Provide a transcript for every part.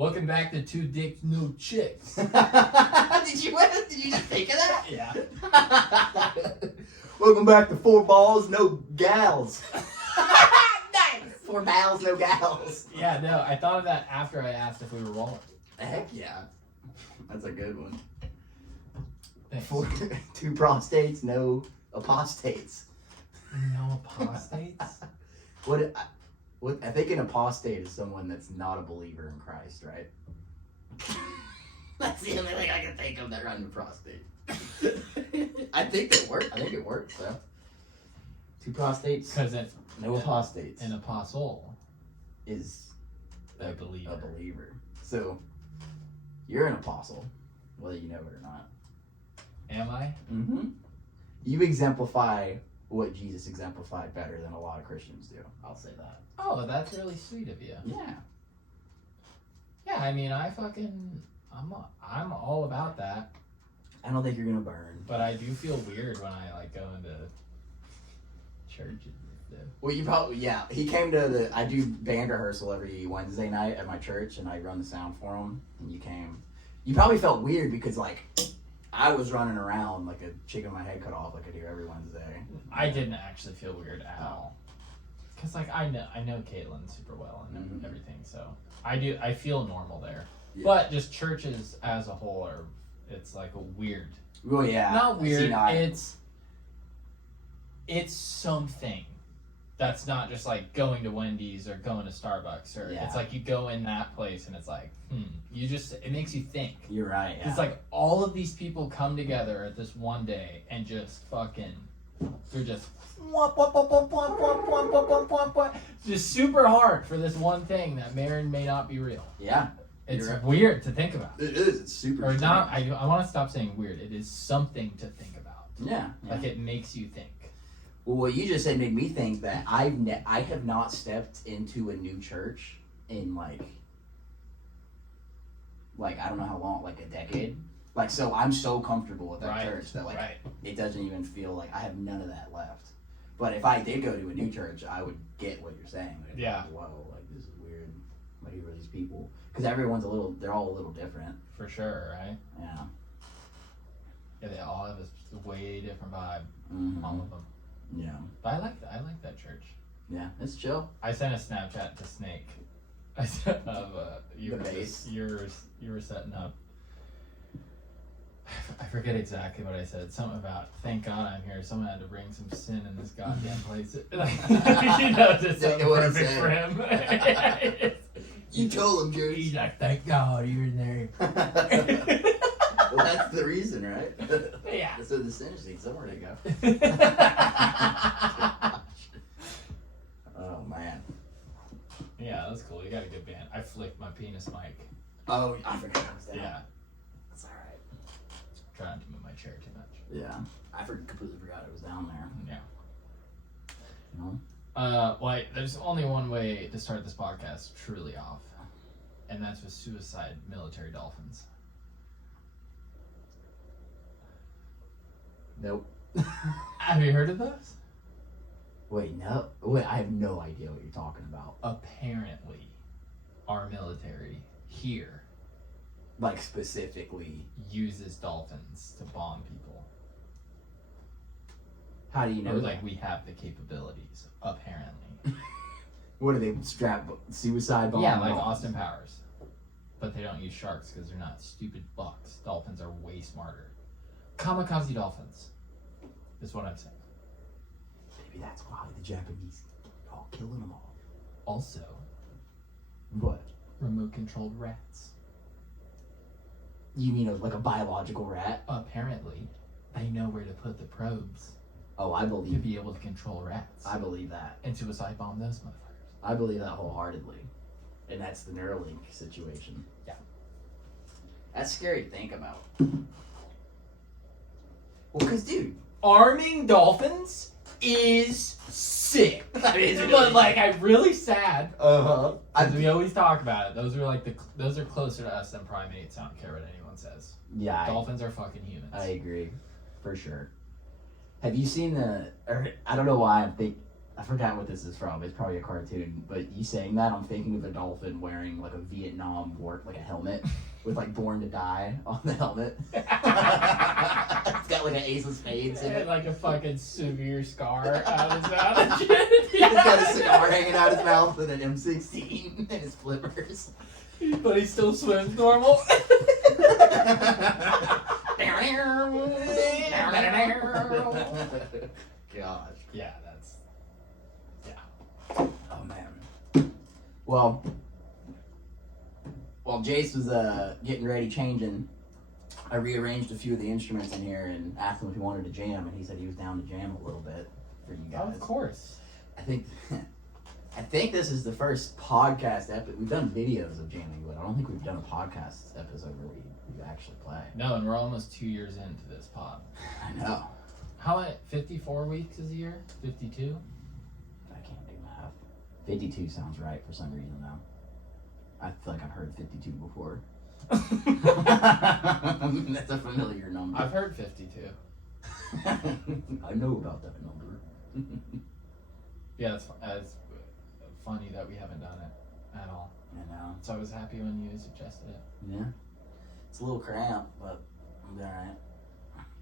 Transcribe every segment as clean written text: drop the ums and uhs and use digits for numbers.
Welcome back to Two Dicks, No Chicks. Did you just think of that? Yeah. Welcome back to Four Balls, No Gals. Nice. 4 balls, no gals. Yeah, no, I thought of that after I asked if we were rolling. Heck yeah. That's a good one. Thanks. 2 prostates, no apostates. No apostates? What I think an apostate is someone that's not a believer in Christ, right? That's the only thing I can think of that runs a prostate. I think it works, so. 2 prostates, Because no apostates. an apostle is a believer. A believer. So, you're an apostle, whether you know it or not. Am I? Mm-hmm. You exemplify what Jesus exemplified better than a lot of Christians do. I'll say that. Oh, that's really sweet of you. Yeah. Yeah, I mean, I'm all about that. I don't think you're gonna burn. But I do feel weird when I like go into church. Well, you probably, yeah. He came to I do band rehearsal every Wednesday night at my church, and I run the sound for him. And you came. You probably felt weird because like I was running around like a chicken with my head cut off, like I do every Wednesday. I didn't actually feel weird at all. Cause like I know Caitlin super well and everything, so I feel normal there. Yeah. But just churches as a whole it's like a weird. Well, yeah. Not weird. It's something that's not just like going to Wendy's or going to Starbucks or it's like you go in that place and it's like it makes you think. You're right. Yeah. It's like all of these people come together at this one day and just fucking they're just super hard for this one thing that may or may not be real. Yeah. It's weird to think about. It is. It's super. Or not. I want to stop saying weird. It is something to think about. Yeah. Like it makes you think. Well, what you just said made me think that I have not stepped into a new church in like I don't know how long, like a decade. Like, so I'm so comfortable with that church that it doesn't even feel like I have none of that left. But if I did go to a new church, I would get what you're saying. Like, yeah. Whoa, like this is weird. Like, who are these people? Because they're all a little different. For sure, right? Yeah. Yeah, they all have this way different vibe. Mm-hmm. All of them. Yeah. But I like that church. Yeah, it's chill. I sent a Snapchat to Snake. I said you were setting up. I forget exactly what I said. Something about thank God I'm here. Someone had to bring some sin in this goddamn place. Just so perfect for him. You told him, George. He's like, thank God you're in there. Well, that's the reason, right? Yeah. So the sin is somewhere to go. Oh man. Yeah, that's cool. You got a good band. I flicked my penis mic. Oh, I forgot it was down. Yeah. That's alright. Trying to move my chair too much. Yeah. I completely forgot it was down there. Yeah. No? Well, there's only one way to start this podcast truly off. And that's with suicide military dolphins. Nope. Have you heard of those? Wait, no. Wait, I have no idea what you're talking about. Apparently, our military here, like specifically, uses dolphins to bomb people. How do you know? Or like we have the capabilities, apparently. What do they strap suicide bomb? Yeah, like Austin Powers. But they don't use sharks because they're not stupid bucks. Dolphins are way smarter. Kamikaze dolphins is what I'm saying. Maybe that's why the Japanese are all killing them all. Also, what? Remote controlled rats. You mean like a biological rat? Apparently, they know where to put the probes. Oh, I believe. To be able to control rats. I believe that. And suicide bomb those motherfuckers. I believe that wholeheartedly. And that's the Neuralink situation. Yeah. That's scary to think about. Well, because, dude, arming dolphins is sick. But like, I'm really sad. Because we always talk about it. Those are closer to us than primates. I don't care what anyone says. Yeah. Dolphins are fucking humans. I agree, for sure. Have you seen I don't know why I forgot what this is from. It's probably a cartoon. But you saying that, I'm thinking of a dolphin wearing like a Vietnam War, like a helmet with like "Born to Die" on the helmet. It's got like an ace of spades in it. Like a fucking severe scar out of his mouth. He's got a cigar hanging out his mouth and an M16 and his flippers. But he still swims normal. Gosh. Yeah, that's... Yeah. Oh, man. Well, while Jace was getting ready changing, I rearranged a few of the instruments in here and asked him if he wanted to jam, and he said he was down to jam a little bit for you guys. Of course. I think this is the first podcast episode. We've done videos of jamming, but I don't think we've done a podcast episode where we actually play. No, and we're almost 2 years into this pod. I know. How many? 54 weeks is a year? 52? I can't do math. 52 sounds right for some reason now. I feel like I've heard 52 before. That's a familiar number. I've heard 52. I know about that number. Yeah, it's funny that we haven't done it at all. I know. So I was happy when you suggested it. Yeah. It's a little cramped, but I'm alright.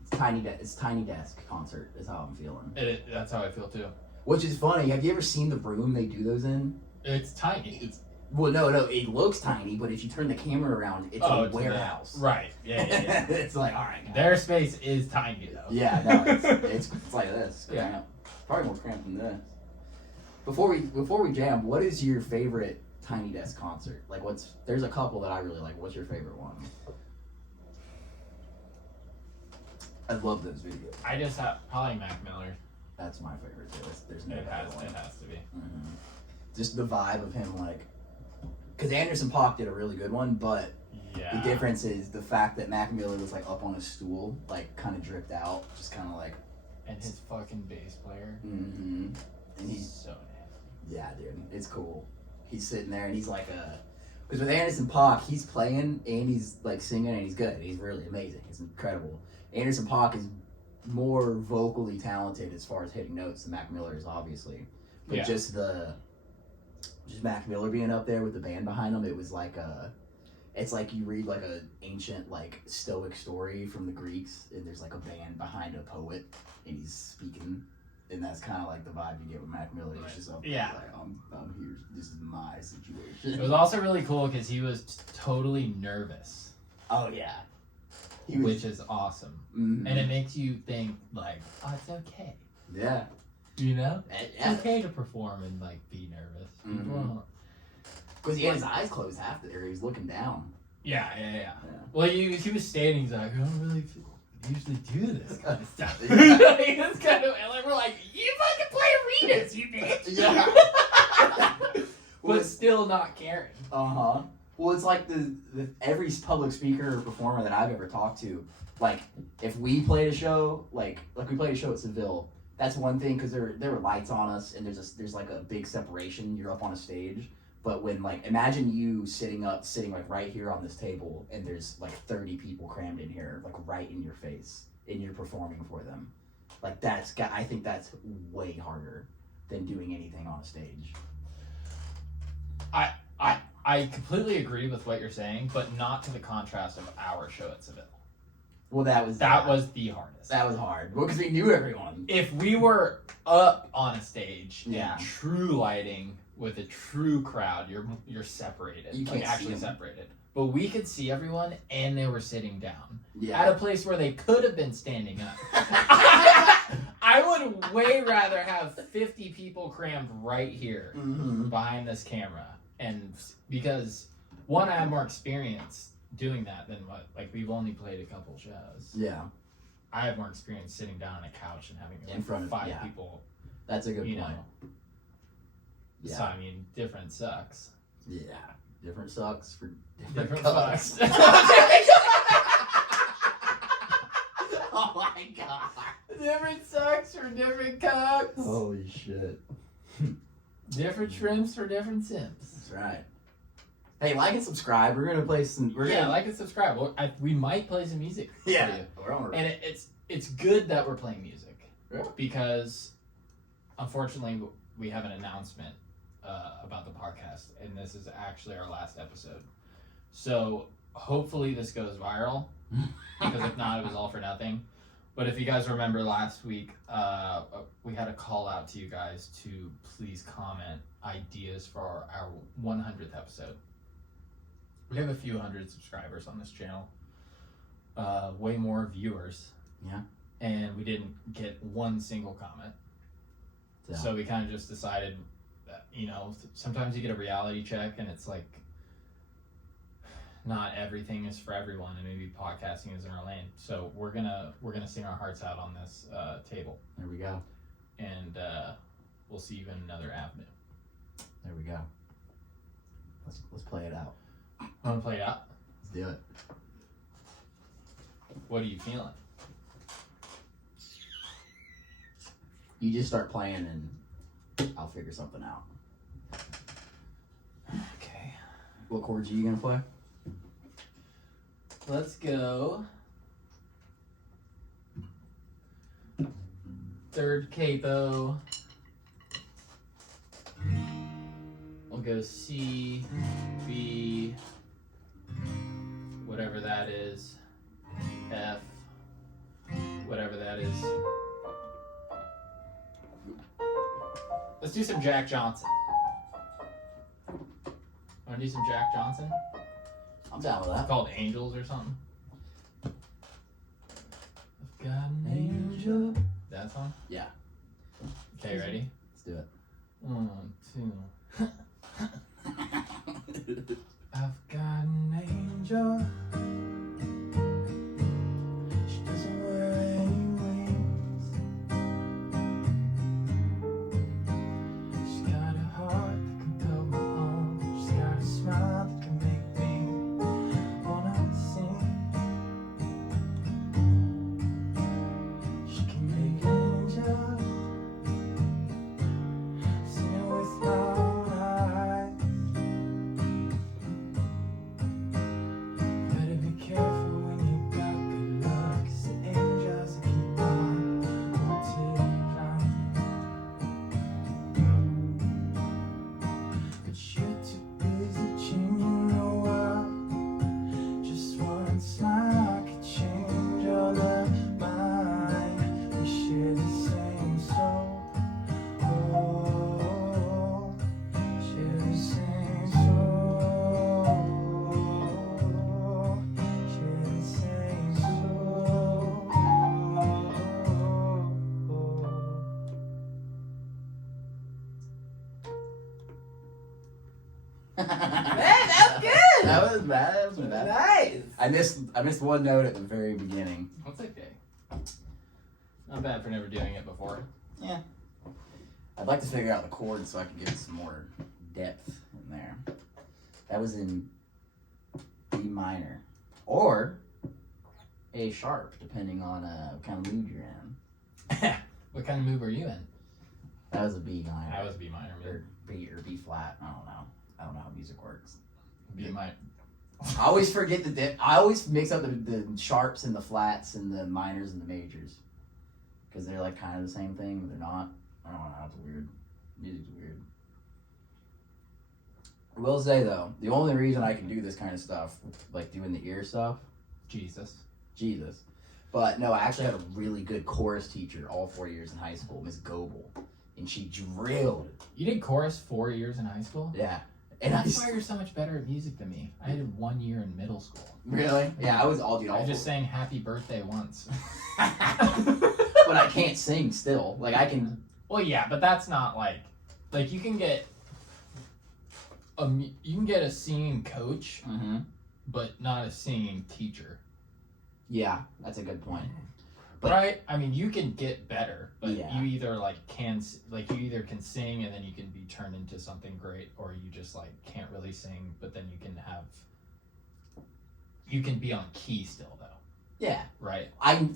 It's tiny desk concert is how I'm feeling. That's how I feel too. Which is funny. Have you ever seen the room they do those in? It's tiny. Well, no, it looks tiny, but if you turn the camera around, it's a warehouse. Right. Yeah. It's like, all right, guys. Their space is tiny though. Yeah, no, it's like this. Yeah. Probably more cramped than this. Before we jam, what is your favorite tiny desk concert? Like, there's a couple that I really like. What's your favorite one? I love those videos. I just have probably Mac Miller. That's my favorite too. There's no It better one. has to be. Mm-hmm. Just the vibe of him, like, because Anderson .Paak did a really good one, but Yeah. the difference is the fact that Mac Miller was like up on a stool, like kind of dripped out, just kind of like. And his fucking bass player. Mm-hmm. And He's so nasty. yeah, dude, it's cool. He's sitting there and he's like because with Anderson .Paak, he's playing and he's like singing and he's good. He's really amazing. He's incredible. Anderson .Paak is more vocally talented as far as hitting notes than Mac Miller is, obviously. But Yeah. just Mac Miller being up there with the band behind him, it was like it's like you read like a ancient like stoic story from the Greeks, and there's like a band behind a poet, and he's speaking, and that's kind of like the vibe you get with Mac Miller. He's just up there, Yeah. like I'm here. This is my It situation. was also really cool because he was totally nervous, Oh yeah, which is awesome. Mhm. And it makes you think like, oh, it's okay. yeah, You know? yeah. It's okay to perform and like be nervous. Mhm. People don't- Because he had his eyes closed half the, or he was looking down. Yeah. Yeah. Well, he was standing. He's like, I don't really usually do this kind of stuff. Yeah. He was kind of, and like, we're like, you fucking play arenas, you bitch. Yeah. But still not caring. Uh-huh. Well, it's like the every public speaker or performer that I've ever talked to, like, if we played a show, like we played a show at Seville, that's one thing, because there were lights on us, and there's like a big separation, you're up on a stage, but when, like, imagine you sitting like right here on this table, and there's like 30 people crammed in here, like right in your face, and you're performing for them. Like, I think that's way harder than doing anything on a stage. I completely agree with what you're saying, but not to the contrast of our show at Seville. Well, that was the hardest. That was hard. Well, because we knew everyone. If we were up on a stage Yeah. in true lighting with a true crowd, you're separated. You like can't actually see 'em. separated. But we could see everyone, and they were sitting down Yeah. at a place where they could have been standing up. I would way rather have 50 people crammed right here Mm-hmm. behind this camera, and because one, I have more experience doing that than we've only played a couple shows. Yeah. I have more experience sitting down on a couch and having In front of- five yeah. people. That's a good You point. know. Yeah. So I mean, different sucks. Yeah. Different sucks for Different cucks. fucks. Oh my god. Different sucks for different cocks. Holy shit. Different shrimps for different simps. That's right. Hey, like and subscribe. We're gonna play some. Like and subscribe. We might play some music for Yeah. you. We're on. And it's good that we're playing music. Yeah. Because unfortunately we have an announcement about the podcast, and this is actually our last episode. So hopefully this goes viral, because if not, it was all for nothing. But if you guys remember last week, we had a call out to you guys to please comment ideas for our 100th episode. We have a few hundred subscribers on this channel, way more viewers. Yeah. And we didn't get one single comment. So we kind of just decided that, sometimes you get a reality check and it's like, not everything is for everyone, and maybe podcasting isn't our lane. So we're gonna sing our hearts out on this table. There we go. And we'll see you in another avenue. There we go. Let's play it out. Want to play it out? Let's do it. What are you feeling? You just start playing and I'll figure something out. Okay. What chords are you gonna play? Let's go. Third capo. We'll go C, B, whatever that is, F, whatever that is. Let's do some Jack Johnson. Want to do some Jack Johnson? I'm down with that. It's called Angels or something. I've got an angel. That song? Yeah. Okay, ready? Let's do it. 1, 2. I've got an angel. She doesn't wear any wings. She's got a heart that can tell my own. She's got a smile that can make me wanna sing. She can make angels sing with my own eyes. Better be careful when you got good luck, 'cause the angels will keep on multiplying. But you're too busy changing the world. Just one smile could change all of mine. We share the same soul. Oh, share the same soul. Share the same soul. Man, that was good. That was bad. That was bad. Nice. I missed one note at the very beginning. That's okay. Not bad for never doing it before. Yeah. I'd like to figure out the chords so I can give it some more depth in there. That was in B minor. Or A sharp, depending on what kind of mood you're in. What kind of mood were you in? That was a B minor. I was B minor. Or B flat. I don't know. I don't know how music works. B minor. I always forget I always mix up the sharps and the flats and the minors and the majors. Because they're like kind of the same thing, but they're not. I don't know. It's weird. Music's weird. I will say though, the only reason I can do this kind of stuff, like doing the ear stuff, Jesus. But no, I actually had a really good chorus teacher all 4 years in high school, Miss Goebel, and she drilled. You did chorus 4 years in high school? Yeah, and That's why you're so much better at music than me. I did 1 year in middle school. Really? Yeah, I was all dude. I just sang Happy Birthday once. But I can't sing still. Like I can. Well, yeah, but that's not like you can get a singing coach, Mm-hmm. but not a singing teacher. Yeah, that's a good point. But right? I mean, you can get better, but Yeah. you either you either can sing and then you can be turned into something great, or you just can't really sing, but then you can be on key still though. Yeah. Right. I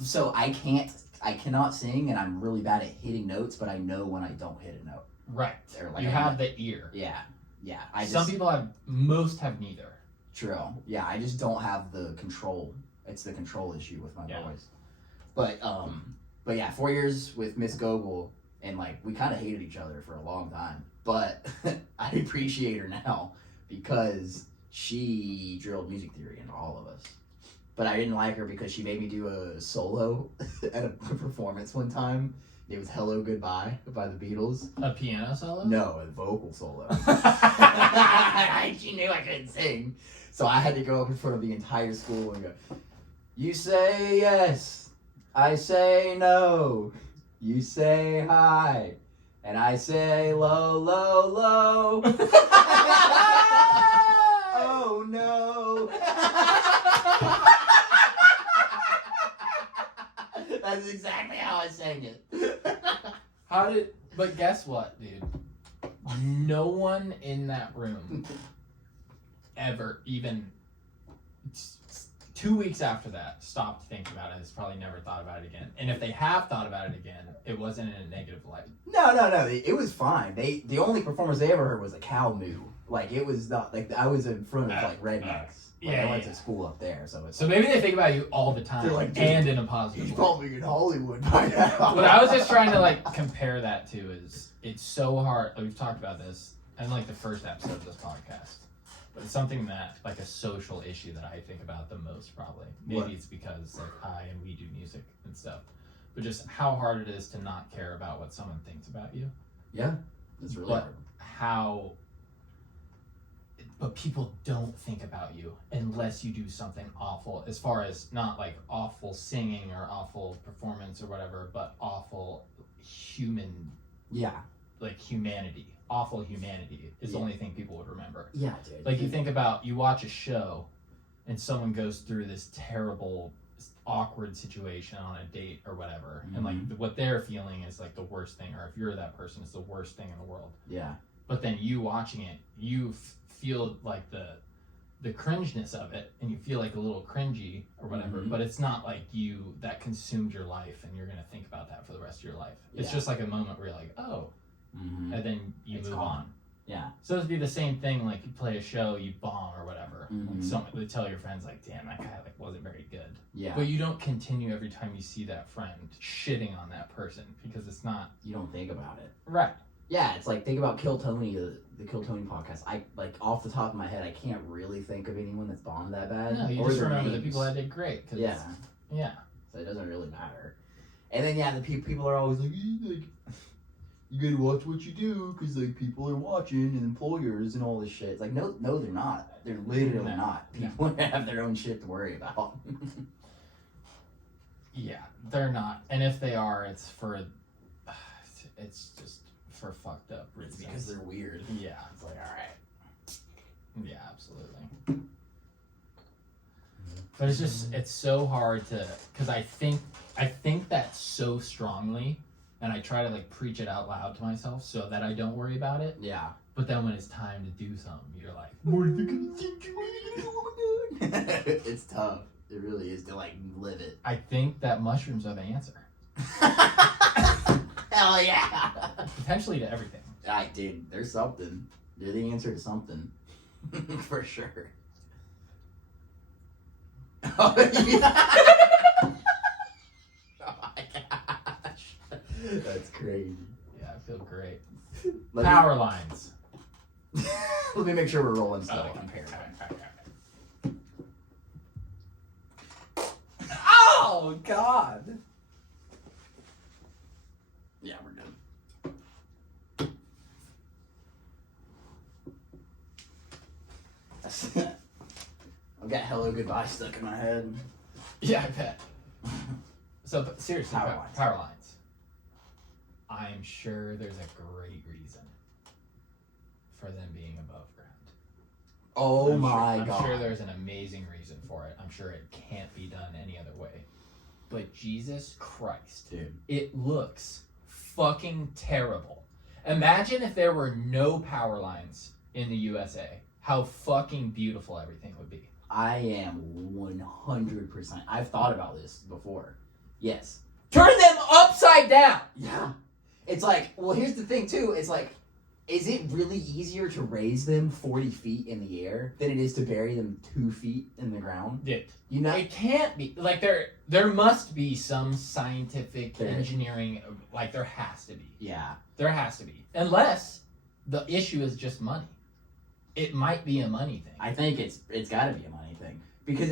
cannot sing, and I'm really bad at hitting notes, but I know when I don't hit a note. Right. Or You have the ear. Yeah. Some people most have neither. True. Yeah, I just don't have the control. It's the control issue with my voice. But yeah, 4 years with Miss Goebel, And, like, we kind of hated each other for a long time. But I appreciate her now because she drilled music theory into all of us. But I didn't like her because she made me do a solo at a performance one time. It was Hello Goodbye by the Beatles. A piano solo? No, a vocal solo. She knew I couldn't sing. So I had to go up in front of the entire school and go, you say yes, I say no. You say hi, and I say low, low, low. Oh no. That's exactly how I sang it. But guess what, dude? No one in that room ever, even 2 weeks after that, stopped thinking about it. Has probably never thought about it again. And if they have thought about it again, it wasn't in a negative light. No. It was fine. The only performance they ever heard was a cow moo. Like, it was not, like, I was in front of, like, rednecks. Like, I went to school up there, so it's... So maybe they think about you all the time, like, and in a positive way. He's probably in Hollywood by now. What I was just trying to, like, compare that to is, it's so hard, we've talked about this in, like, the first episode of this podcast. But it's something that, like, a social issue that I think about the most, probably. Maybe it's because, like, I and we do music and stuff. But just how hard it is to not care about what someone thinks about you. Yeah, it's really hard. But people don't think about you unless you do something awful, as far as not, like, awful singing or awful performance or whatever, but awful human... Yeah. Like, humanity. Awful humanity is the only thing people would remember. Yeah, dude. Like, you think about, you watch a show and someone goes through this terrible, awkward situation on a date or whatever, and, like, what they're feeling is, like, the worst thing, or if you're that person, it's the worst thing in the world. Yeah. But then you watching it, you feel, like, the cringeness of it, and you feel, like, a little cringy or whatever, but it's not, like, that consumed your life, and you're going to think about that for the rest of your life. It's just, like, a moment where you're like, oh, and then you move on. Yeah. So it'd be the same thing, like, you play a show, you bomb or whatever. Like, would tell your friends, like, damn, that guy, like, wasn't very good. Yeah. But you don't continue every time you see that friend shitting on that person, because it's not... You don't think about it. Right. Yeah, it's like, think about Kill Tony, the Kill Tony podcast. I, like, off the top of my head, I can't really think of anyone that's bombed that bad. No, you just remember the people that did great. Yeah. Yeah. So it doesn't really matter. And then, yeah, the people are always like, you gotta watch what you do, because, like, people are watching, and employers and all this shit. It's like, no, they're not. They're literally not. People have their own shit to worry about. Yeah, they're not. And if they are, it's just for fucked up reasons. It's because they're weird. Yeah. It's like, alright. Yeah, absolutely. But it's just, it's so hard to, because I think that so strongly, and I try to, like, preach it out loud to myself so that I don't worry about it. Yeah. But then when it's time to do something, you're like, what are you gonna think you're gonna do? It's tough. It really is to, like, live it. I think that mushrooms are the answer. Hell yeah. Potentially to everything. Dude, there's something. They're the answer to something. For sure. Oh, yeah. Oh my gosh. That's crazy. Yeah, I feel great. Let Power lines. Let me make sure we're rolling still. Okay. Oh, God. Yeah, we're done. I've got Hello Goodbye stuck in my head. Yeah, I bet. So, but seriously, power lines. I'm sure there's a great reason for them being above ground. Oh my God. I'm sure there's an amazing reason for it. I'm sure it can't be done any other way. But Jesus Christ, dude, it looks fucking terrible. Imagine if there were no power lines in the USA. How fucking beautiful everything would be. I am 100%. I've thought about this before. Yes. Turn them upside down! Yeah. It's like, well, here's the thing, too. It's like, is it really easier to raise them 40 feet in the air than it is to bury them 2 feet in the ground? Yeah. You know, It can't be. Like, there must be some scientific engineering, like, there has to be. Yeah. There has to be. Unless the issue is just money. It might be a money thing. I think it's got to be a money thing. Because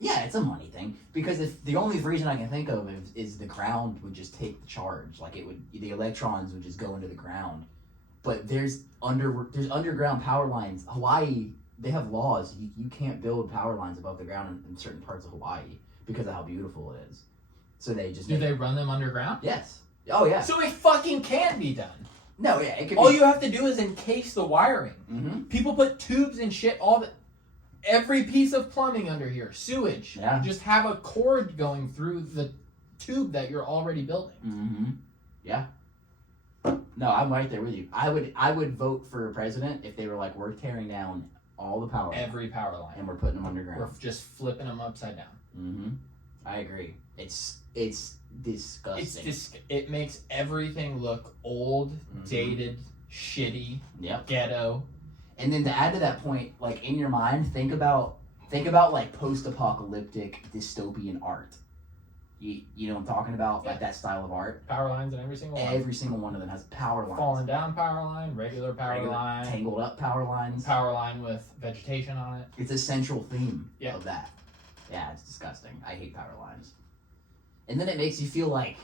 yeah, it's a money thing. Because if the only reason I can think of is the ground would just take the charge. Like, the electrons would just go into the ground. But there's underground power lines. Hawaii, they have laws. You can't build power lines above the ground in certain parts of Hawaii because of how beautiful it is. So they just... Do they run them underground? Yes. Oh, yeah. So it fucking can be done. No, yeah, it could All be... you have to do is encase the wiring. Mm-hmm. People put tubes and shit, every piece of plumbing under here, sewage. Yeah. Just have a cord going through the tube that you're already building. Mm-hmm. Yeah. No, I'm right there with you. I would vote for president if they were like, we're tearing down all the power lines. Every power line. And we're putting them underground. We're just flipping them upside down. Mm-hmm. I agree. It's disgusting. It makes everything look old, dated, shitty, ghetto. And then to add to that point, like in your mind, think about like post-apocalyptic dystopian art. You know what I'm talking about? Yeah. Like that style of art. Power lines in every single one. Every single one of them has power lines. Falling down power line, regular power line. Tangled up power lines. Power line with vegetation on it. It's a central theme of that. Yeah, it's disgusting. I hate power lines. And then it makes you feel like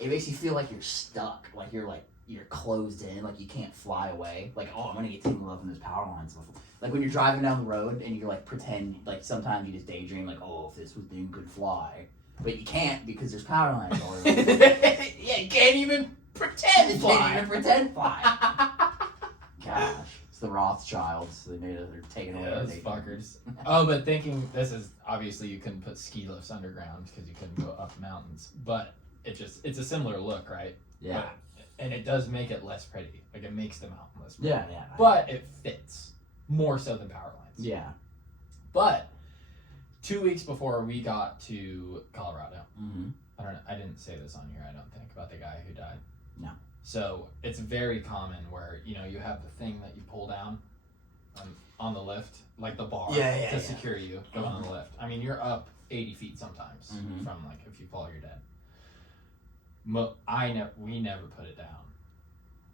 you're stuck. Like you're closed in, like you can't fly away. Like, oh, I'm gonna get tangled up in those power lines. Like when you're driving down the road and you're like pretend, like sometimes you just daydream like, oh, if this thing could fly. But you can't because there's power lines all over. Yeah, you can't even pretend fly. Can't even pretend fly. Gosh, it's the Rothschilds. They made it. They're taking away. Those fuckers. Oh, but thinking this is obviously you couldn't put ski lifts underground because you couldn't go up mountains. But it's a similar look, right? Yeah. And it does make it less pretty. Like it makes the mountain less pretty. Yeah. But it fits more so than power lines. Yeah. But 2 weeks before we got to Colorado, mm-hmm. I didn't say this on here, I don't think, about the guy who died. No. So it's very common where, you have the thing that you pull down on the lift, like the bar to secure you going on the lift. I mean, you're up 80 feet sometimes from like if you fall, you're dead. We never put it down.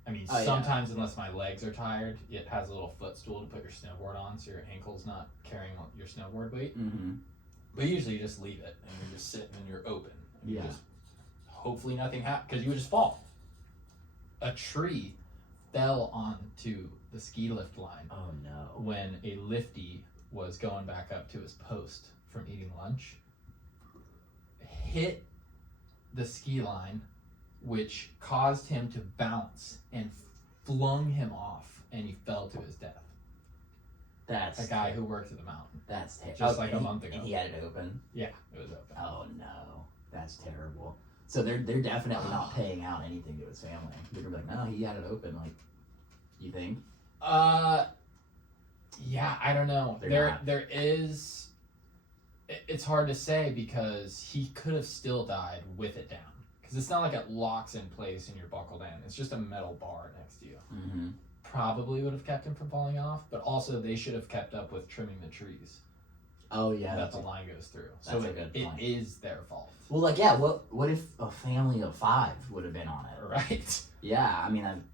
I mean, sometimes unless my legs are tired, it has a little footstool to put your snowboard on so your ankle's not carrying your snowboard weight. Mm-hmm. But usually you just leave it and you're just sitting and you're open. And you just, hopefully nothing happens because you would just fall. A tree fell onto the ski lift line. Oh no. When a lifty was going back up to his post from eating lunch. Hit the ski line, which caused him to bounce and flung him off, and he fell to his death. That's a guy who worked at the mountain. That's terrible. Just like a month ago. And he had it open? Yeah, it was open. Oh no. That's terrible. So they're definitely not paying out anything to his family. They're gonna be like, no, he had it open. Like, you think? Yeah, I don't know. There is. It's hard to say because he could have still died with it down. Because it's not like it locks in place and you're buckled in. It's just a metal bar next to you. Mm-hmm. Probably would have kept him from falling off, but also they should have kept up with trimming the trees. Oh yeah, that the line goes through. That's a good point. It is their fault. Well, like yeah, what if a family of 5 would have been on it? Right. Yeah, I mean,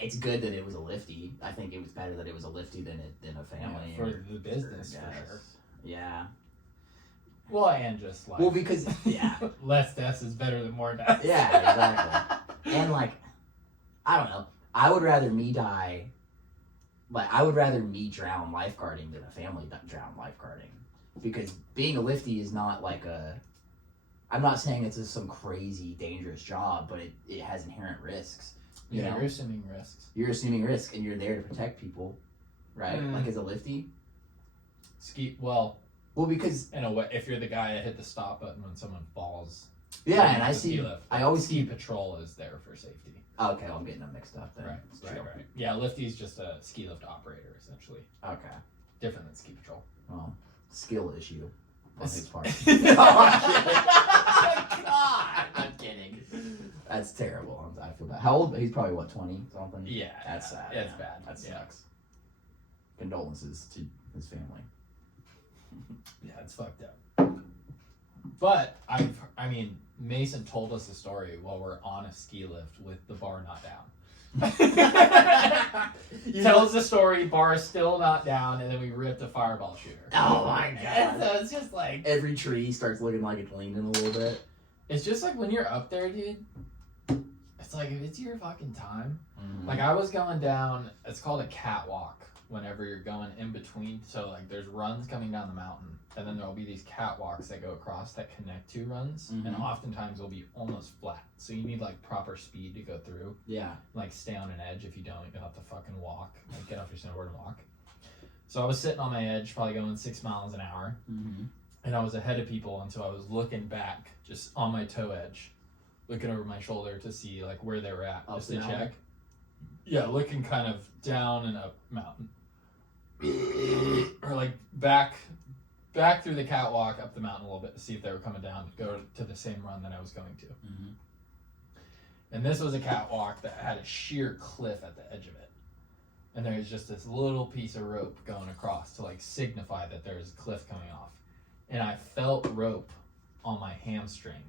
it's good that it was a lifty. I think it was better that it was a lifty than a family. Yeah, for the business, for sure. Yeah. Well, and just like... Well, because, yeah. less deaths is better than more deaths. Yeah, exactly. And, like, I don't know. I would rather me die... Like, I would rather me drown lifeguarding than a family drown lifeguarding. Because being a lifty is not like a... I'm not saying it's some crazy, dangerous job, but it has inherent risks. You know? You're assuming risks. You're assuming risk, and you're there to protect people, right? Like, as a lifty? Well, because in a way, if you're the guy that hit the stop button when someone falls, yeah, and I always ski patrol is there for safety. Okay, well, I'm getting them mixed up then. Right. Yeah, lifty's just a ski lift operator essentially. Okay, different than ski patrol. Well, skill issue on his part. God, I'm kidding. That's terrible. I feel bad. How old? He's probably, what, 20 something? Yeah. That's sad. It's bad. That sucks. Condolences to his family. Yeah, it's fucked up. But, I mean, Mason told us the story while we're on a ski lift with the bar not down. Tells the story, bar is still not down, and then we ripped a fireball shooter. Oh my god. So it's just like... Every tree starts looking like it's leaning a little bit. It's just like when you're up there, dude, it's like if it's your fucking time. Mm-hmm. Like I was going down, it's called a catwalk whenever you're going in between. So like there's runs coming down the mountain, and then there'll be these catwalks that go across that connect two runs, and oftentimes they'll be almost flat. So you need like proper speed to go through. Yeah. Like stay on an edge. If you don't, you'll have to fucking walk. Like get off your snowboard and walk. So I was sitting on my edge, probably going 6 miles an hour. Mm-hmm. And I was ahead of people until I was looking back, just on my toe edge, looking over my shoulder to see like where they were at, just to check. Yeah, looking kind of down and up mountain, or like back through the catwalk up the mountain a little bit to see if they were coming down to go to the same run that I was going to. Mm-hmm. And this was a catwalk that had a sheer cliff at the edge of it, and there was just this little piece of rope going across to like signify that there was a cliff coming off. And I felt rope on my hamstring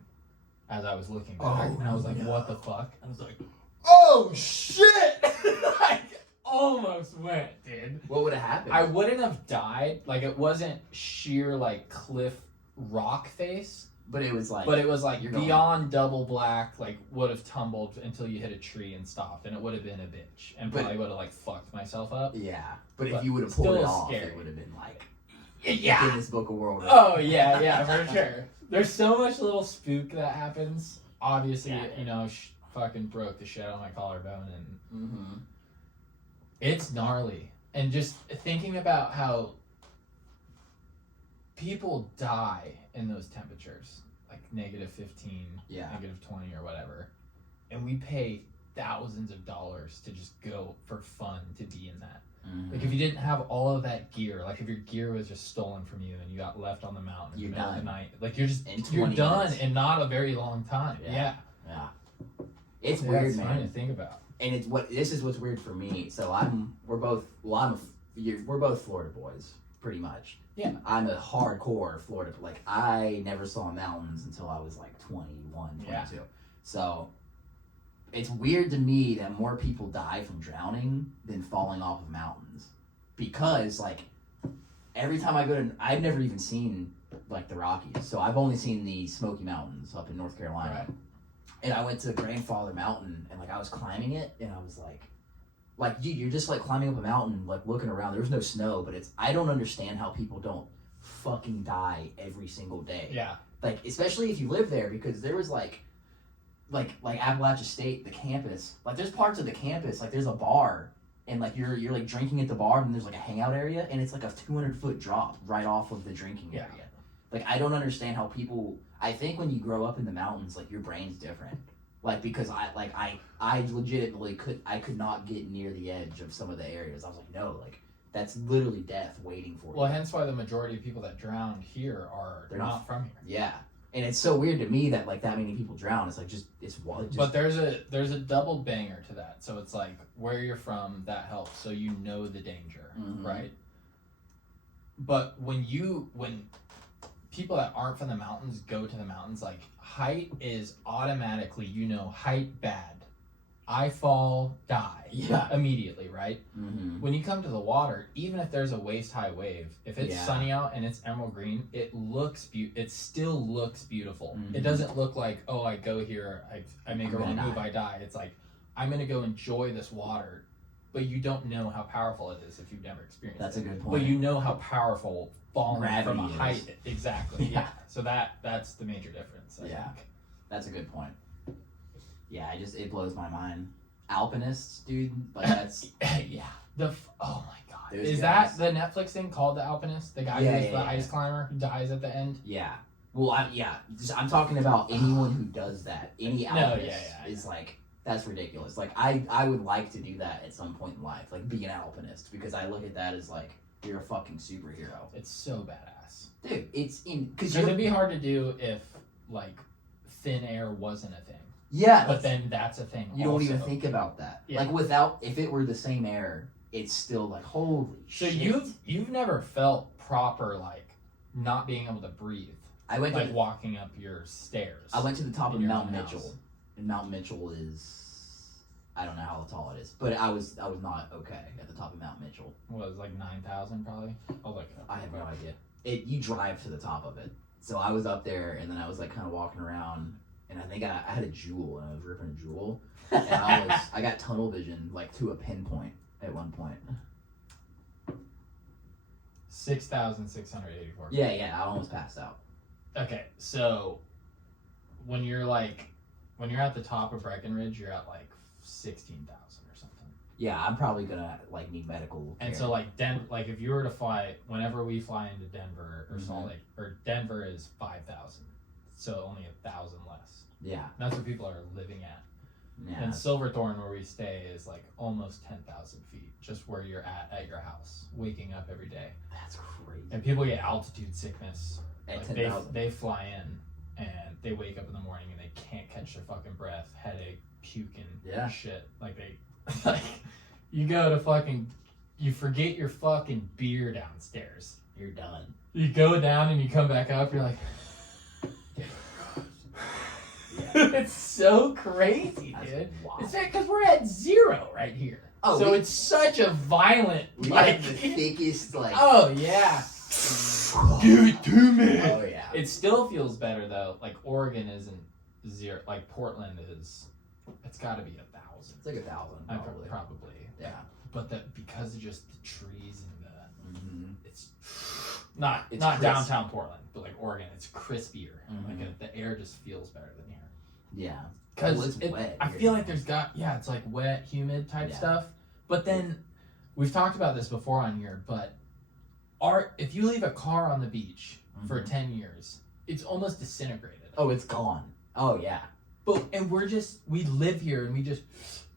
as I was looking back. And I was like, what the fuck? I was like, oh shit! I almost went, dude. What would have happened? I wouldn't have died. Like, it wasn't sheer, like, cliff rock face. But it was like beyond double black, like, would have tumbled until you hit a tree and stopped. And it would have been a bitch. And probably would have, like, fucked myself up. Yeah. But if you would have pulled it off, scary. it would have been like... Yeah. Guinness Book of World Records. Oh, yeah, for sure. There's so much little spook that happens. Obviously, fucking broke the shit out of my collarbone, and it's gnarly. And just thinking about how people die in those temperatures, like -15, -20 or whatever, and we pay thousands of dollars to just go for fun to be in that. Like if you didn't have all of that gear, like if your gear was just stolen from you and you got left on the mountain in the middle of the night, like you're done in not a very long time. Yeah. It's weird, man. Fine to think about. And this is what's weird for me. So we're both Florida boys, pretty much. Yeah. I'm a hardcore Florida. Like I never saw mountains until I was like 21, 22. Yeah. So it's weird to me that more people die from drowning than falling off of mountains, because like every time I go to, I've never even seen like the Rockies, so I've only seen the Smoky Mountains up in North Carolina. Right. And I went to Grandfather Mountain, and like I was climbing it, and I was like dude, you're just like climbing up a mountain, like looking around. There was no snow, but I don't understand how people don't fucking die every single day. Yeah. Like especially if you live there, because there was like Appalachia State, the campus, like there's parts of the campus, like there's a bar, and like you're like drinking at the bar, and there's like a hangout area, and it's like a 200-foot drop right off of the drinking area. Like I don't understand how people, I think when you grow up in the mountains, like your brain's different. Like because I legitimately could not get near the edge of some of the areas. I was like, no, like that's literally death waiting for you. Well, hence why the majority of people that drown here they're not from here. Yeah. And it's so weird to me that like that many people drown. It's like it's wild. But there's a double banger to that. So it's like where you're from, that helps, so you know the danger, right? But when people that aren't from the mountains go to the mountains, like height is automatically, height bad. I fall, die immediately, right? When you come to the water, even if there's a waist-high wave, if it's sunny out and it's emerald green, it still looks beautiful. It doesn't look like, oh, I go here, I make a wrong move, I die. It's like, I'm going to go enjoy this water, but you don't know how powerful it is if you've never experienced it. That's a good point. But you know how powerful falling gravity from a height is. Exactly. Yeah. So that's the major difference, I think. That's a good point. Yeah, it blows my mind. Alpinists, dude, like that's oh my god, those is guys. that the Netflix thing called The Alpinist? The guy who's the ice climber who dies at the end. Yeah. Well, I'm talking about anyone who does that. Any alpinist is like, that's ridiculous. Like I would like to do that at some point in life, like be an alpinist, because I look at that as like you're a fucking superhero. It's so badass, dude. It's in because it'd be hard to do if like thin air wasn't a thing. Yeah. But then that's a thing. You don't even think about that. Yeah. Like if it were the same air, it's still like holy shit. So you've never felt proper like not being able to breathe. I went like walking up your stairs. I went to the top of Mount Mitchell. And Mount Mitchell is, I don't know how tall it is, but I was not okay at the top of Mount Mitchell. What, it was like 9,000 probably? I have no idea. You drive to the top of it. So I was up there, and then I was like kind of walking around, and I think I had a Juul, and I was ripping a Juul, and I got tunnel vision like to a pinpoint at one point. 6,684. Yeah, I almost passed out. Okay, so when you're at the top of Breckenridge, you're at like 16,000 or something. Yeah, I'm probably gonna like need medical care. And so like if you were to fly, whenever we fly into Denver or Salt Lake, or Denver is 5,000, so only 1,000 less. Yeah, that's what people are living at. Yeah. And Silverthorne, where we stay, is like almost 10,000 feet, just where you're at your house, waking up every day. That's crazy. And people get altitude sickness. At like 10,000. They fly in and they wake up in the morning and they can't catch their fucking breath, headache, puking, shit. Like you go to you forget your fucking beer downstairs. You're done. You go down and you come back up, you're like, it's so crazy, dude. It's because we're at 0 right here. Oh, so it's such a violent, we have the thickest, like. Oh yeah. Give it to me. Oh yeah. It still feels better though. Like Oregon isn't 0. Like Portland is. It's got to be 1,000. It's like 1,000 probably. Probably. Yeah. But because of just the trees and it's not crisp. downtown Portland, but like Oregon, it's crispier. Like the air just feels better than here. Yeah. Because it's wet. I feel like it's like wet, humid type stuff. But then we've talked about this before on here, but if you leave a car on the beach for 10 years, it's almost disintegrated. Oh, it's gone. Oh yeah. And we live here and we just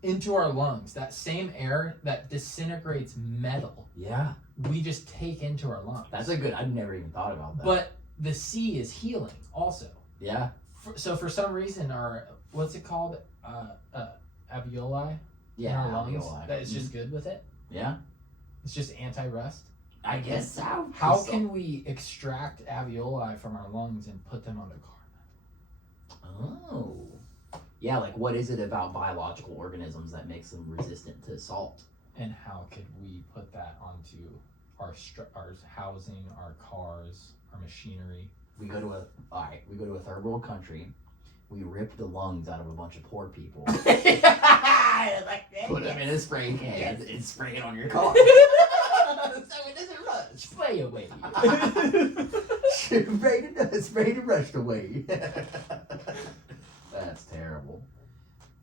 into our lungs, that same air that disintegrates metal. Yeah. We just take into our lungs. I've never even thought about that. But the sea is healing also. Yeah. So for some reason what's it called? Alveoli? Yeah, in our lungs. alveoli. That is just good with it? Yeah. It's just anti-rust? I guess so. How can we extract alveoli from our lungs and put them under carbon? Oh. Yeah, like what is it about biological organisms that makes them resistant to salt? And how could we put that onto our housing, our cars, our machinery? We go to a third world country. We rip the lungs out of a bunch of poor people. Put them in a spray can and spray it on your car. So it doesn't rust. Spray away. Spray the rust away. That's terrible.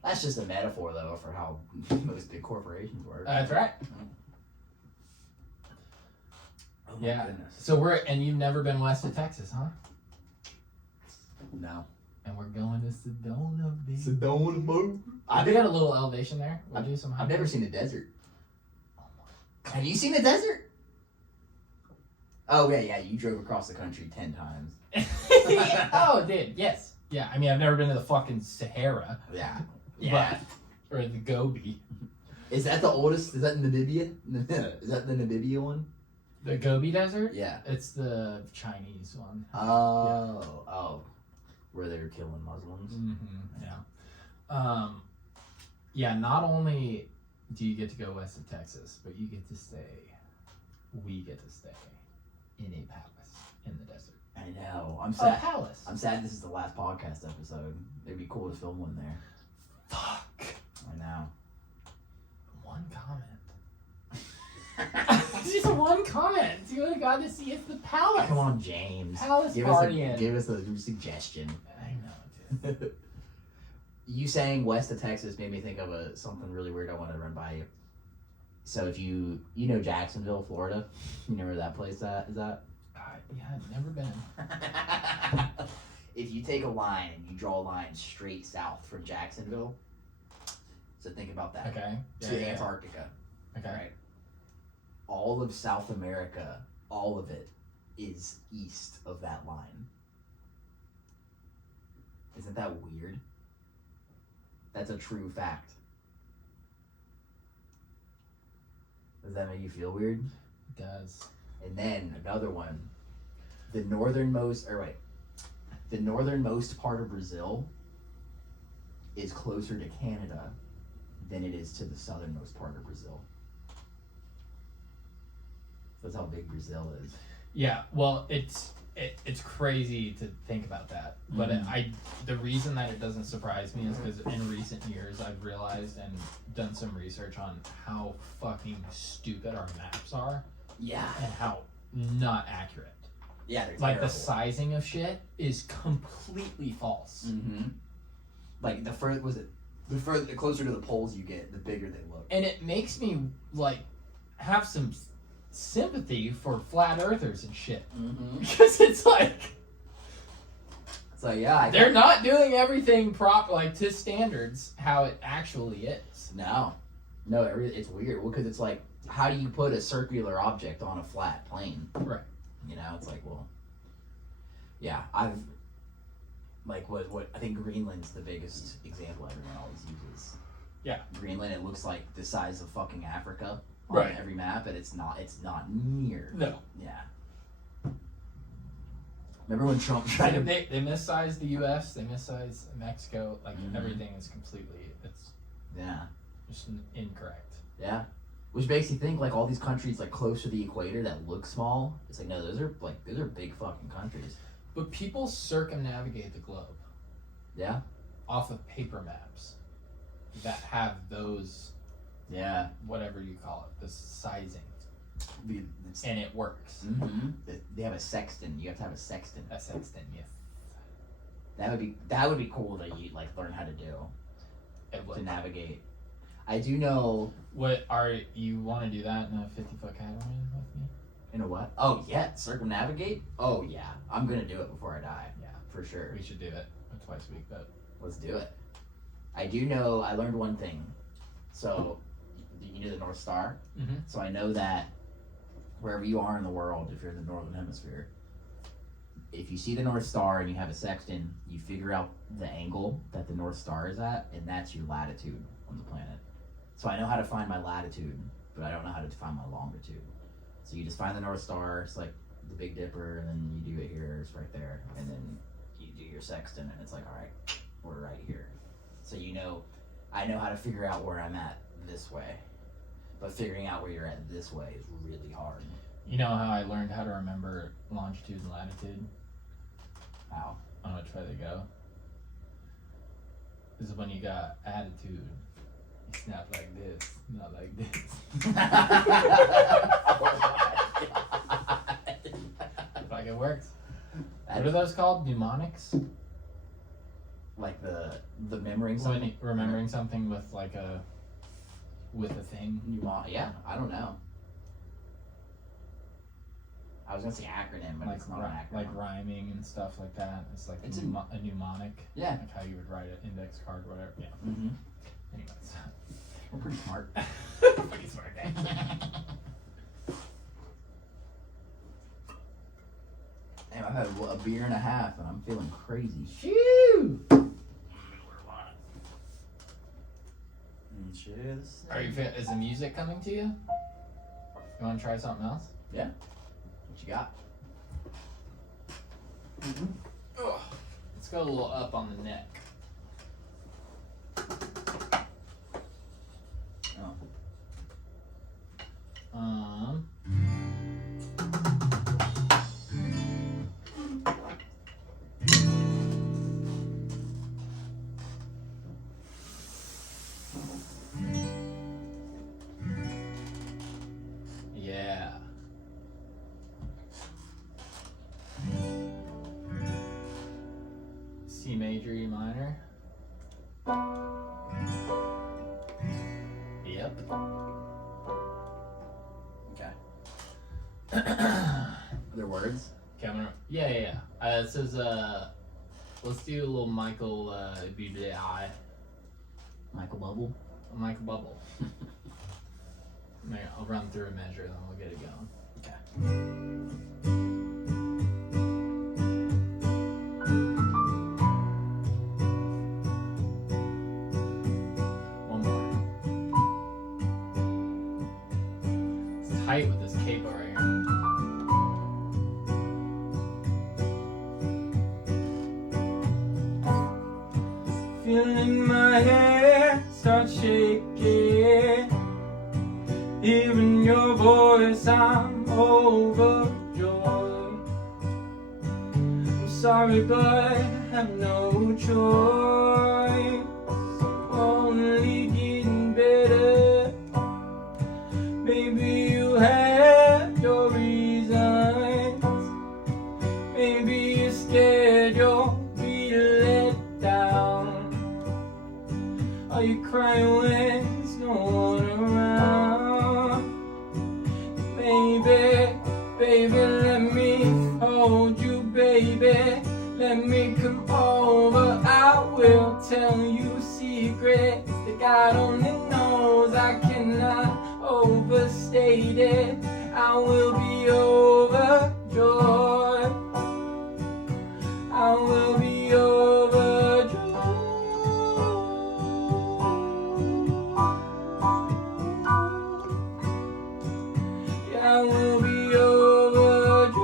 That's just a metaphor, though, for how most big corporations work. That's right. Oh my goodness. So and you've never been west of Texas, huh? No. And we're going to Sedona, baby. Sedona, bro. They got a little elevation there. I've never seen a desert. Oh my. Have you seen a desert? Oh yeah. You drove across the country 10 times. Oh, dude, yes. Yeah, I mean, I've never been to the fucking Sahara. Yeah. Or the Gobi. Is that the oldest? Is that Namibia? Is that the Namibia one? The Gobi Desert? Yeah. It's the Chinese one. Oh. Where they were killing Muslims. Yeah. Yeah, not only do you get to go west of Texas, but we get to stay in a palace in the desert. I know. I'm sad. A palace. I'm sad this is the last podcast episode. It'd be cool to film one there. Fuck. I know. One comment. Just one comment. You would have got to see it's the palace. Come on, James. Palace give us a suggestion. I know, dude. You saying west of Texas made me think of something really weird I wanted to run by you. So if you know Jacksonville, Florida, you know where that place is at? Yeah, I've never been. If you take a line and you draw a line straight south from Jacksonville, so think about that. Okay. To Antarctica. Okay. Right. All of South America, all of it, is east of that line. Isn't that weird? That's a true fact. Does that make you feel weird? It does. And then another one. The northernmost part of Brazil is closer to Canada than it is to the southernmost part of Brazil. That's how big Brazil is. Yeah, well, it's crazy to think about that, but the reason that it doesn't surprise me is because in recent years I've realized and done some research on how fucking stupid our maps are. Yeah. And how not accurate. Yeah, they're like terrible. The sizing of shit is completely false. Mm-hmm. Like the closer to the poles you get, the bigger they look. And it makes me like have some sympathy for flat earthers and shit. Mm-hmm. Because it's like yeah, they're not doing everything to standards how it actually is. No, it's weird. Well, because it's like, how do you put a circular object on a flat plane? Right. You know, it's like, well, yeah, I've like what I think Greenland's the biggest example everyone always uses. Yeah. Greenland, it looks like the size of fucking Africa on every map, and it's not near. No. Yeah. Remember when Trump tried to... They missized the U.S., they missized Mexico, like everything is completely, it's just incorrect. Yeah. Which makes you think like all these countries like close to the equator that look small, it's like, no, those are big fucking countries. But people circumnavigate the globe. Yeah. Off of paper maps that have those, whatever you call it, the sizing. And it works. Mm-hmm. They have a sextant. You have to have a sextant. A sextant, yes. That would be cool to learn how to do. To navigate. I do know. You want to do that in a 50-foot catamaran with me? In a what? Oh yeah, circumnavigate. Oh yeah, I'm gonna do it before I die. Yeah, for sure. We should do it twice a week, but let's do it. I do know. I learned one thing. So, you know the North Star. Mm-hmm. So I know that wherever you are in the world, if you're in the northern hemisphere, if you see the North Star and you have a sextant, you figure out the angle that the North Star is at, and that's your latitude on the planet. So I know how to find my latitude, but I don't know how to find my longitude. So you just find the North Star, it's like the Big Dipper, and then you do it here, it's right there, and then you do your sextant, and it's like, all right, we're right here. So I know how to figure out where I'm at this way, but figuring out where you're at this way is really hard. You know how I learned how to remember longitude and latitude? How? On which way they go? This is when you got attitude. You snap like this, not like this. Like it works. What are those called? Mnemonics? Like the remembering something? Remembering something with with a thing? Yeah, I don't know. I was gonna say acronym, but it's not an acronym. Like rhyming and stuff like that. It's like a mnemonic. Yeah. Like how you would write an index card or whatever. Yeah. Mm-hmm. Anyways. We're pretty smart. Pretty smart, actually. Damn, I've had a beer and a half and I'm feeling crazy. Shoo! Cheers. Is the music coming to you? You want to try something else? Yeah. What you got? Mm-hmm. Let's go a little up on the neck. Yeah. C major, E minor. Yep. Okay. Other words? Okay, yeah. It says, let's do a little Michael, BBI. Michael Bubble? Michael Bubble. I'll run through a measure, then we'll get it going. Okay. Feeling my head start shaking. Hearing your voice, I'm overjoyed. I'm sorry, but I have no choice. Only getting better. Maybe you have your reasons. Maybe you're scared you'll be let down. Are you crying when there's no one around? Baby, let me hold you, baby. Let me come over. I will tell you secrets that God only knows. I cannot overstate it. I will be overjoyed. I will be overjoyed. Yeah, I will be overjoyed.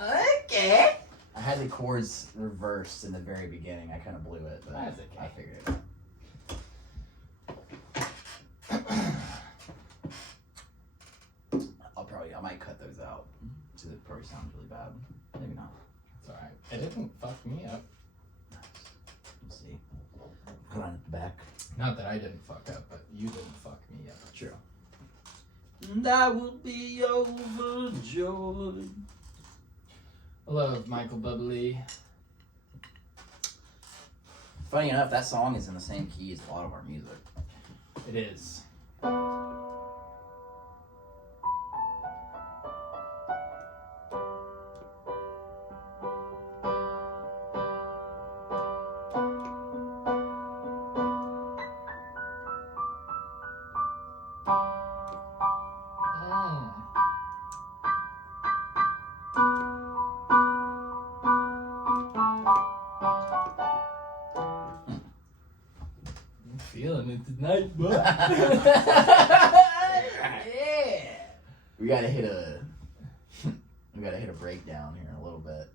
Okay. I had the chords reversed in the very beginning. I kind of blew it, but That's okay. I figured it out. I might cut those out. So it probably sounds really bad. Maybe not. It's alright. It didn't fuck me up. Let's see. Put on the back. Not that I didn't fuck up, but you didn't fuck me up. True. And I will be overjoyed. I love Michael Bublé. Funny enough, that song is in the same key as a lot of our music. It is. Feeling it tonight, bud. Yeah. We gotta hit a breakdown here in a little bit.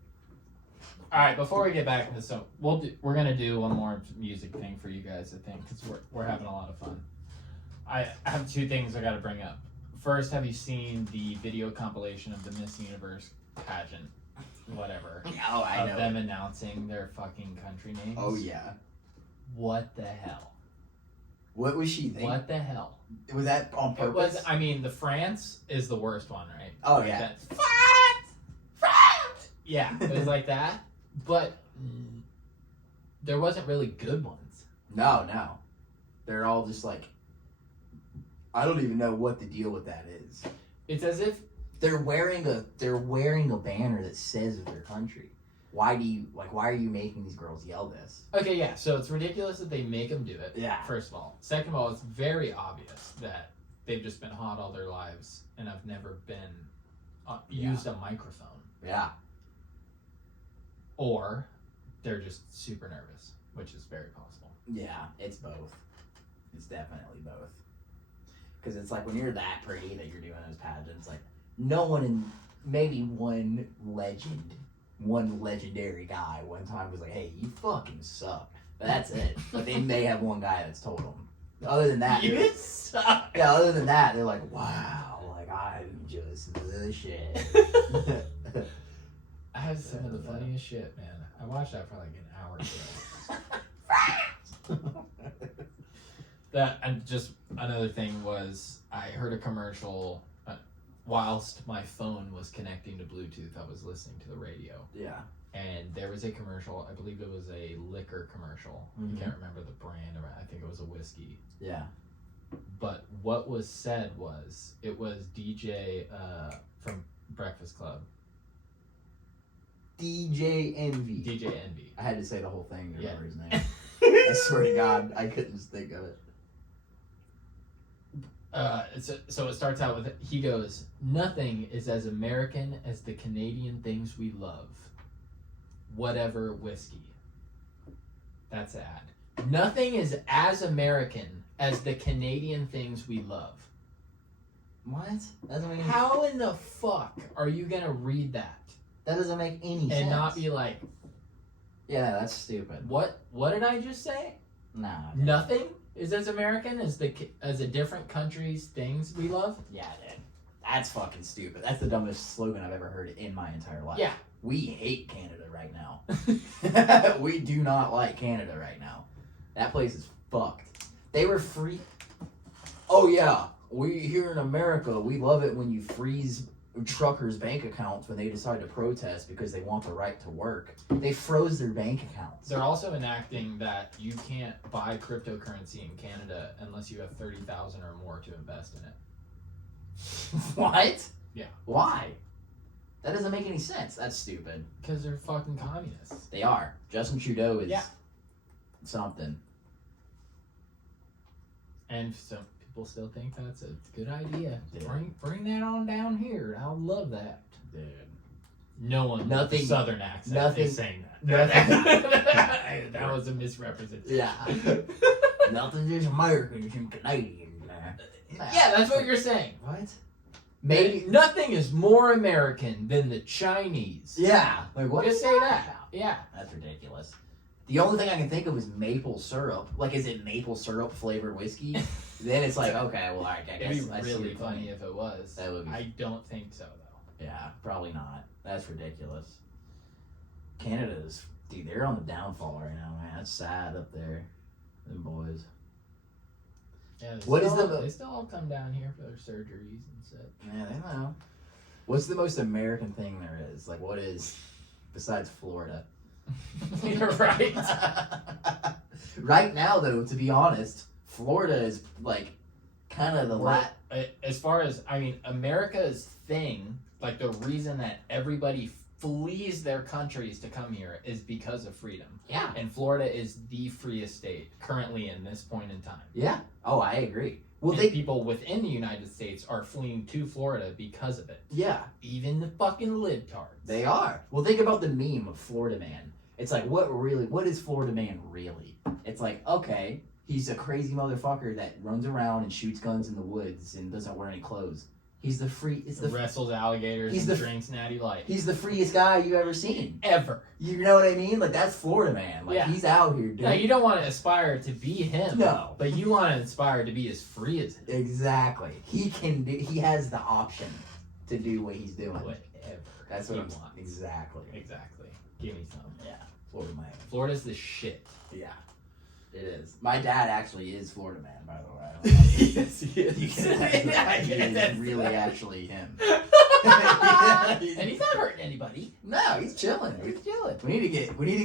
All right, before we get back into this, we're gonna do one more music thing for you guys, I think, because we're having a lot of fun. I have two things I gotta bring up. First, have you seen the video compilation of the Miss Universe pageant? Whatever. Oh, I know. Of them announcing their fucking country names. Oh yeah. What the hell? What was she thinking? What the hell? Was that on purpose? It was. I mean, the France is the worst one, right? Oh Like yeah. That's France. Yeah, it was like that. But there wasn't really good ones. No. They're all just like, I don't even know what the deal with that is. It's as if They're wearing a banner that says their country. Why are you making these girls yell this? okay, yeah. So it's ridiculous that they make them do it. Yeah. First of all, second of all, it's very obvious that they've just been hot all their lives and have never been used a microphone, Yeah. or they're just super nervous, which is very possible. Yeah, it's both. It's definitely both. Because it's like when you're that pretty that you're doing those pageants, like no one in maybe one legendary guy one time was like, hey, you fucking suck. But that's it. But they may have one guy that's told them. Other than that, You suck. yeah, other than that, they're like, wow, like I'm just the shit. I have some of the funniest shit, man. I watched that for like an hour ago. That, and just another thing was I heard a commercial whilst my phone was connecting to Bluetooth. I was listening to the radio, Yeah. and there was a commercial. I believe it was a liquor commercial. Mhm. I can't remember the brand. I think it was a whiskey. Yeah. But what was said was it was DJ from Breakfast Club. DJ Envy. DJ Envy. I had to say the whole thing to Yeah. remember his name. I swear to God, I couldn't just think of it. So it starts out with, he goes, nothing is as American as the Canadian things we love. Whatever whiskey. That's the ad. Nothing is as American as the Canadian things we love. What? That doesn't make any How in the fuck are you gonna read that? That doesn't make any sense. And not be like, yeah, that's stupid. what did I just say? Nah. Nothing is as American as a different country's things we love? Yeah, dude. That's fucking stupid. That's the dumbest slogan I've ever heard in my entire life. Yeah. We hate Canada right now. We do not like Canada right now. That place is fucked. They were free. Oh, yeah. We here in America, we love it when you freeze truckers' bank accounts when they decide to protest because they want the right to work. They froze their bank accounts. They're also enacting that you can't buy cryptocurrency in Canada unless you have 30,000 or more to invest in it. What? Yeah. Why? That doesn't make any sense. That's stupid. Because they're fucking communists. They are. Justin Trudeau is Yeah. something. And so people still think that's a good idea. Yeah. Bring that on down here. I'll love that. Dude. No one with Nothing- a southern accent nothing- is saying that. That was a misrepresentation. Yeah. Nothing is American and Canadian. Yeah, that's what you're saying. What? Maybe nothing is more American than the Chinese. Yeah. Like, what? Just is say that. Yeah. That's ridiculous. The only thing I can think of is maple syrup. Like, is it maple syrup flavored whiskey? Then it's like, okay, well, I guess It'd be I see really your funny point. if it was. That would be. I don't think so, though. Yeah, probably not. That's ridiculous. Canada's, dude, they're on the downfall right now, man. That's sad up there. Them boys. Yeah, What is the- they still all come down here for their surgeries and such. Yeah, they know. What's the most American thing there is? Like, what is, besides Florida? You're right. Right now, though, to be honest, Florida is, like, kind of the As far as, I mean, America's thing, like the reason that everybody flees their countries to come here is because of freedom. Yeah. And Florida is the freest state currently in this point in time. Yeah. Oh, I agree. Well, And they... people within the United States are fleeing to Florida because of it. Yeah. Even the fucking libtards. They are. Well, think about the meme of Florida Man. It's like, what is Florida Man really? It's like, okay, he's a crazy motherfucker that runs around and shoots guns in the woods and doesn't wear any clothes. He's the free. It's the wrestles alligators he's and the- drinks Natty Light. He's the freest guy you've ever seen. Ever. You know what I mean? Like, that's Florida Man. Like, Yeah. he's out here doing. Now, you don't want to aspire to be him. No. But you want to aspire to be as free as him. Exactly. He can do. He has the option to do what he's doing. Whatever. That's what he I'm. wants. Exactly. Exactly. Give me some. Yeah. Florida Man. Florida's the shit. Yeah. It is. My dad actually is Florida Man, by the way. I don't know. Yes, he is. You can he is really actually him. And he's not hurting anybody. No, he's chilling. He's chilling. We need to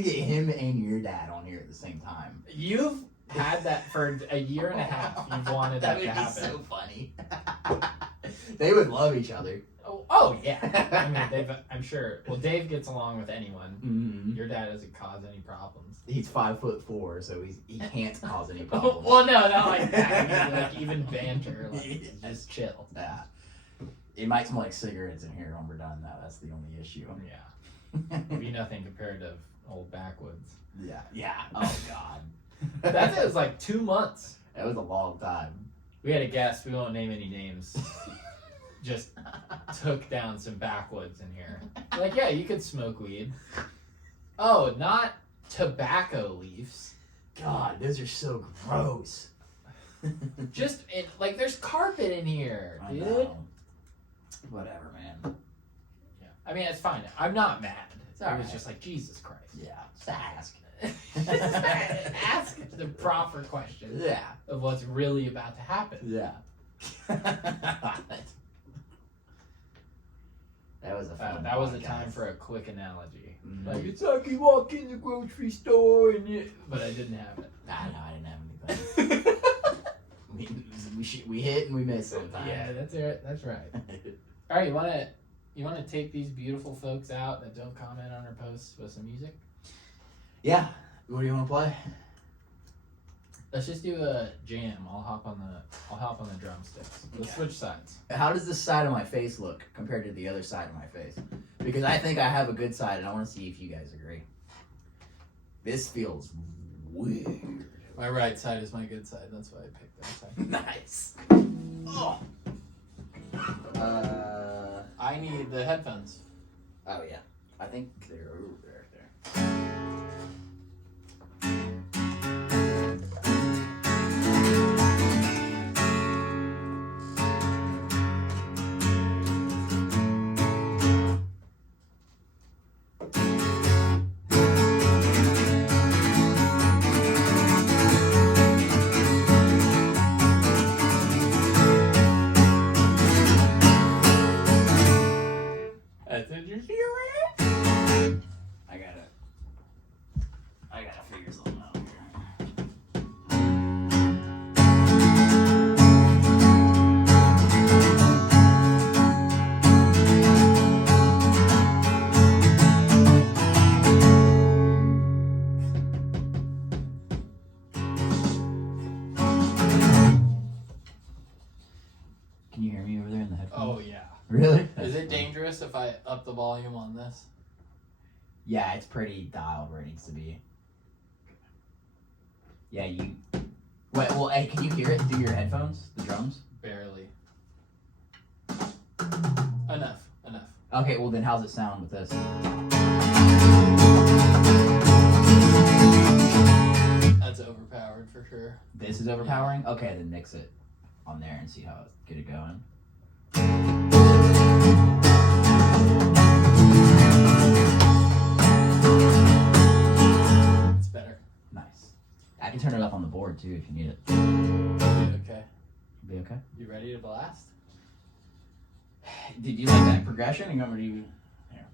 get him and your dad on here at the same time. You've had that for a year and a half. You've wanted that to happen. That would be so funny. They would love each other. Oh yeah. I mean, I'm sure. Well, Dave gets along with anyone. Mm-hmm. Your dad doesn't cause any problems. He's 5'4", so he can't cause any problems. Well, no, not like that. Like even banter, like just chill. Yeah. It might smell like cigarettes in here when we're done, though. That's the only issue. Yeah. It'd be nothing compared to old backwoods. Yeah. Yeah. Oh God. That's it. Was like 2 months. That was a long time. We had a guest. We won't name any names. Just took down some backwoods in here. Like, yeah, you could smoke weed. Oh, not tobacco leaves. God, those are so gross. Just like there's carpet in here, I dude. know. Whatever, man. Yeah. I mean, it's fine. I'm not mad. It's I all was right. just like, Jesus Christ. Yeah. Just ask. Ask the proper question Yeah. of what's really about to happen. Yeah. That was a fun That was the podcast. time for a quick analogy. Mhm. Like, it's like you walk in the grocery store and you... But I didn't have it. Nah, no, I didn't have anything. we hit and we miss sometimes. Yeah, that's it. That's right. All right, you wanna take these beautiful folks out that don't comment on our posts with some music? Yeah. What do you want to play? Let's just do a jam. I'll hop on the drumsticks. Let's Okay. switch sides. How does this side of my face look compared to the other side of my face? Because I think I have a good side, and I want to see if you guys agree. This feels weird. My right side is my good side. That's why I picked that side. Nice. Oh. I need the headphones. Oh yeah. I think they're over there. Did you feel it? I gotta figure something out here. Can you hear me over there in the headphones? Oh yeah. Really? Is it dangerous if I up the volume on this? Yeah, it's pretty dialed where it needs to be. Yeah, you... Wait, well, hey, can you hear it through your headphones? The drums? Barely. Enough. Okay, well then how's it sound with this? That's overpowered for sure. This is overpowering? Yeah. Okay, then mix it on there and see how it get it going. It's better. Nice. I can turn it up on the board too if you need it. Okay. Be okay? You ready to blast? Did you like that progression? You want me to do... Here.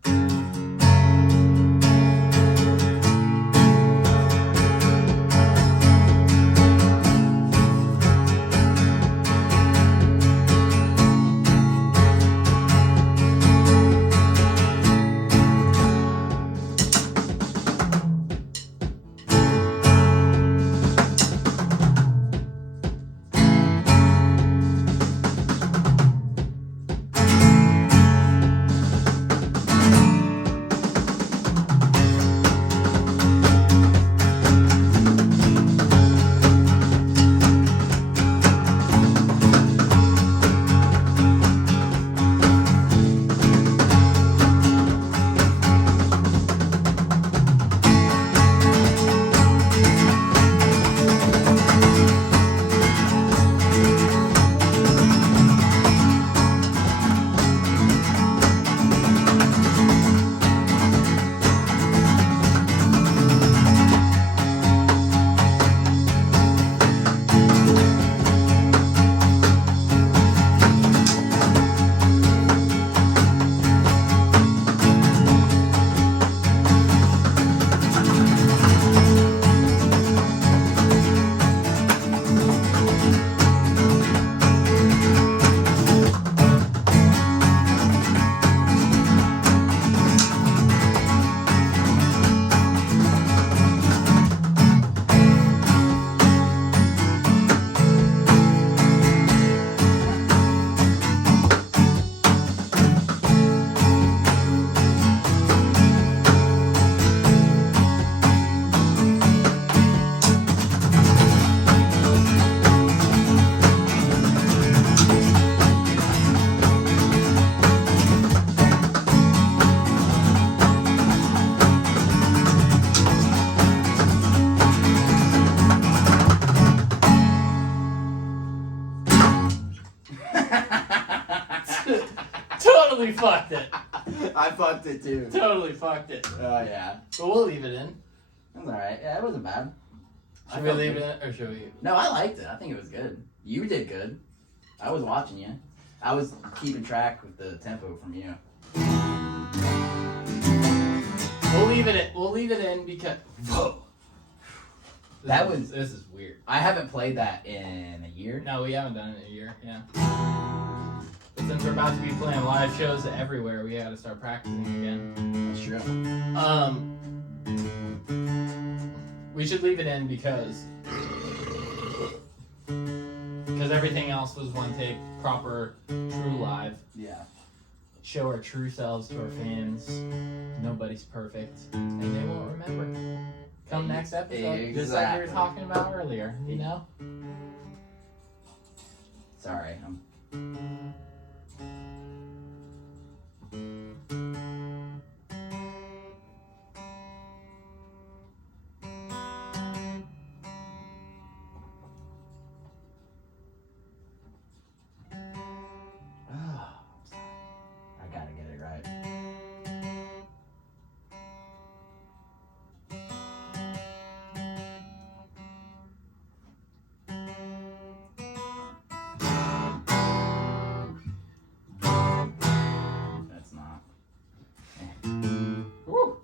Totally fucked it. I fucked it too. Totally fucked it. Oh yeah. But we'll leave it in. That's alright. Yeah, it wasn't bad. Should we leave it in or should we? No, I liked it. I think it was good. You did good. I was watching you. I was keeping track with the tempo from you. We'll leave it in. We'll leave it in because. Whoa. This is weird. I haven't played that in a year. No, we haven't done it in a year. Yeah. But since we're about to be playing live shows everywhere, we gotta start practicing again. That's true. We should leave it in because everything else was one take, proper, true live. Yeah. Show our true selves to our fans. Nobody's perfect, and they won't remember come next episode. Just like we were talking about earlier, you know? Sorry, I gotta get it right. That's not. Woo.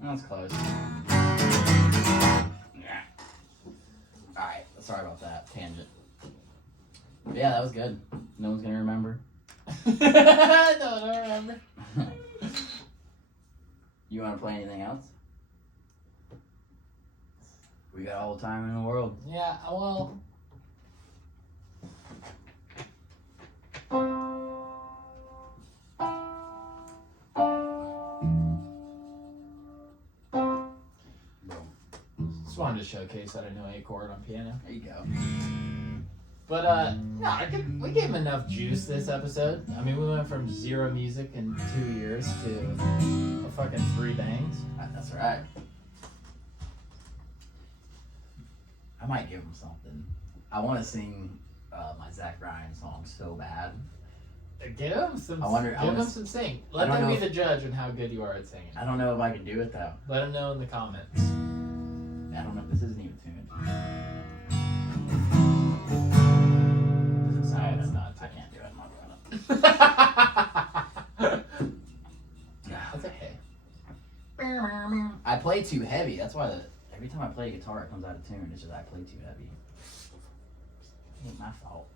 That's close. Yeah. Alright, sorry about that tangent. But yeah, that was good. No one's gonna remember. No, I don't remember. You wanna play anything else? We got all the time in the world. Yeah, well. Just wanted to showcase that I know A chord on piano. There you go. But no, we gave him enough juice this episode. I mean, we went from 0 music in 2 years to a fucking 3 bangs. That's right. I might give him something. I want to sing my Zach Bryan song so bad. Give him some. Give him some sing. Let them be the judge on how good you are at singing. I don't know if I can do it though. Let them know in the comments. I don't know. This isn't even tuned. It's not. I can't do it. I'm not doing it. That's okay. I play too heavy. That's why every time I play a guitar, it comes out of tune. It's just I play too heavy. It ain't my fault.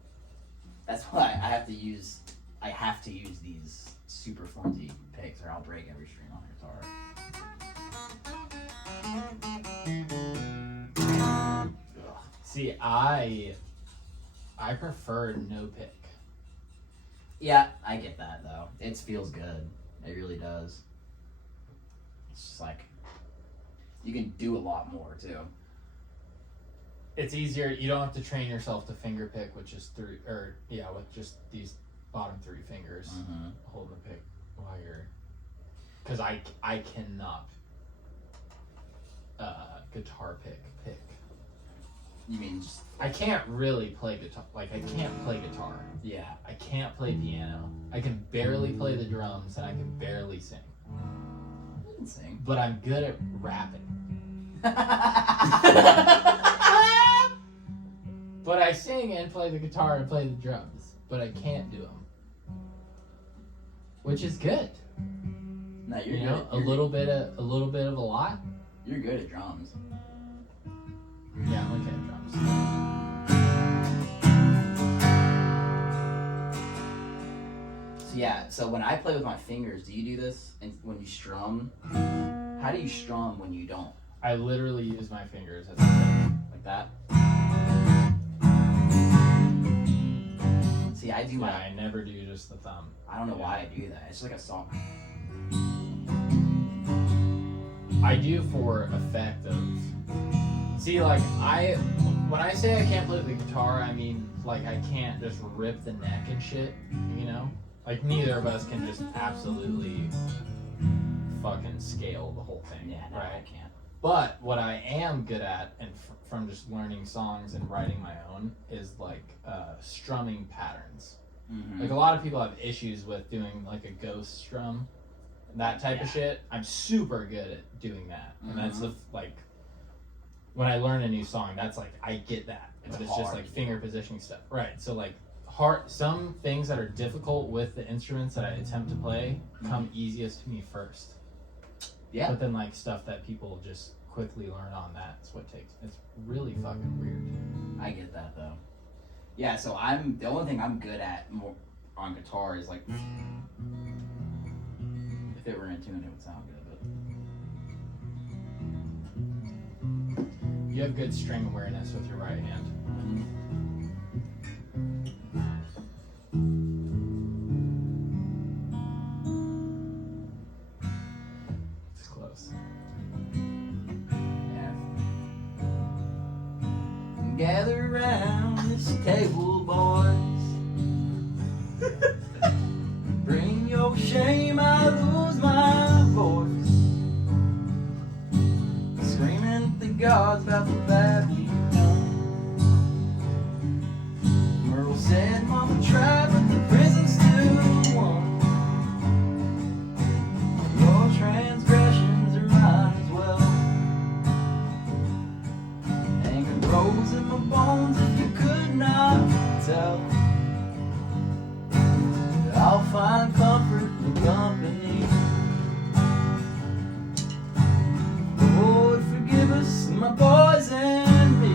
That's why I have to use these super flinty picks, or I'll break every string on the guitar. Ugh. See, I prefer no pick. Yeah, I get that though. It feels good. It really does. It's just like you can do a lot more too. It's easier. You don't have to train yourself to finger pick, with just with just these bottom 3 fingers holding the pick while you're. Because I cannot guitar pick. You mean just... I can't really play guitar. Like, I can't play guitar. Yeah. I can't play piano. I can barely play the drums, and I can barely sing. You can sing. But I'm good at rapping. But I sing and play the guitar and play the drums. But I can't do them. Which is good. No, you're you good. know, a little bit of a lot. You're good at drums. Yeah, I'm okay at drums. So yeah, so when I play with my fingers, do you do this? And when you strum, how do you strum when you don't? I literally use my fingers as a pick. Like that? See, I do I never do just the thumb. I don't know why I do that. It's just like a song. I do for effect of. See, like when I say I can't play the guitar, I mean like I can't just rip the neck and shit. You know, like neither of us can just absolutely fucking scale the whole thing. Yeah, no, right? I can't. But what I am good at, and from just learning songs and writing my own, is like strumming patterns. Mm-hmm. Like a lot of people have issues with doing like a ghost strum, that type of shit, I'm super good at doing that. And that's like, when I learn a new song, that's like, I get that. But it's just like finger positioning stuff. Right. So like some things that are difficult with the instruments that I attempt to play come easiest to me first. Yeah. But then like stuff that people just quickly learn on, that's what takes, it's really fucking weird. I get that though. Yeah, so the only thing I'm good at more on guitar is like, if it were in tune, it would sound good. But you have good string awareness with your right hand. It's close. Yeah. Gather around this table, boys. Bring your shame, I lose my voice. Screaming at the gods about the bad we've done. Merle said, Mama tried, but the prison still won. Your transgressions are mine as well. Anger grows in my bones if you could not tell. I'll find comfort in company. Lord, forgive us, my boys and me,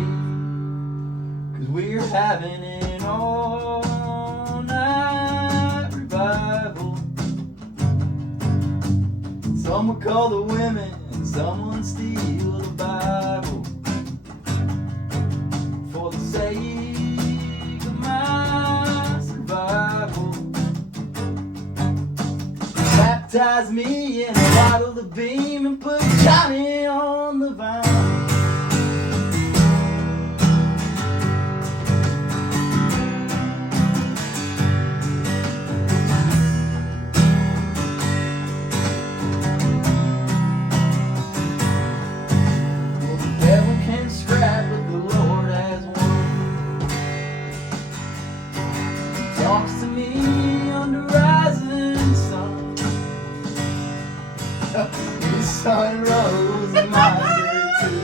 'cause we're having an all-night revival. Some will call the women, and someone steal the Bible. For the sake of my survival, baptize me in a bottle of beam and put Johnny on the vine. Well, the devil can scrap, but the Lord has won. He talks to me under rising sun. His sun rose and mine did too.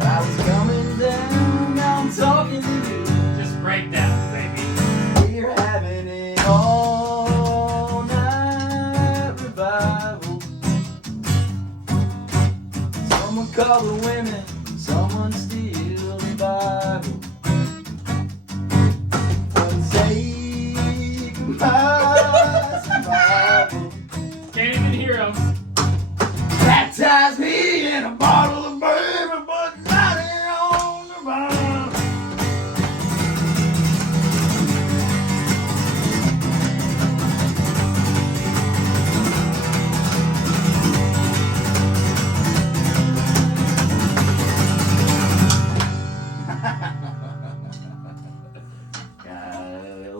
I was coming down, now I'm talking to you. Just break down, baby. We're having an all-night revival. Someone call the women, someone steal the Bible. For the sake of my survival, Can't even hear him. baptize me in a bottle of bourbon, but not in on the vine.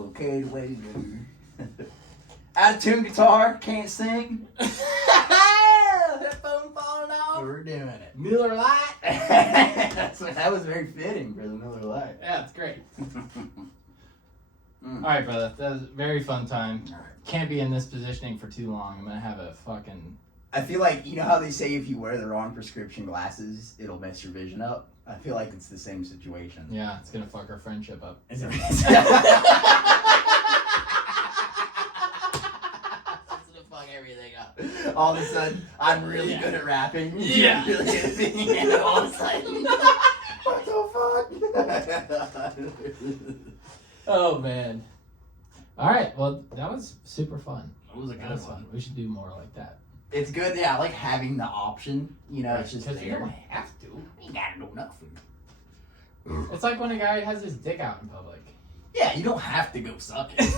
Okay, wait. Out of tune guitar, can't sing. Headphone falling off. We're doing it. Miller Lite? That was very fitting for the Miller Lite. Yeah, it's great. Alright, brother. That was a very fun time. Can't be in this positioning for too long. I'm gonna have a fucking... I feel like, you know how they say if you wear the wrong prescription glasses, it'll mess your vision up? I feel like it's the same situation. Yeah, it's gonna fuck our friendship up. Is it? Everything up. All of a sudden, I'm really good at rapping. Yeah. You're really good at singing, and all of a sudden, what the fuck? Oh man. Alright, well, that was super fun. It was a good one. We should do more like that. It's good, yeah, I like having the option. You know, it's just Because you there. don't have to. You gotta know nothing. It's like when a guy has his dick out in public. Yeah, you don't have to go suck it.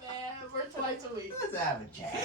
Man, we're twice a week. Let's have a chat.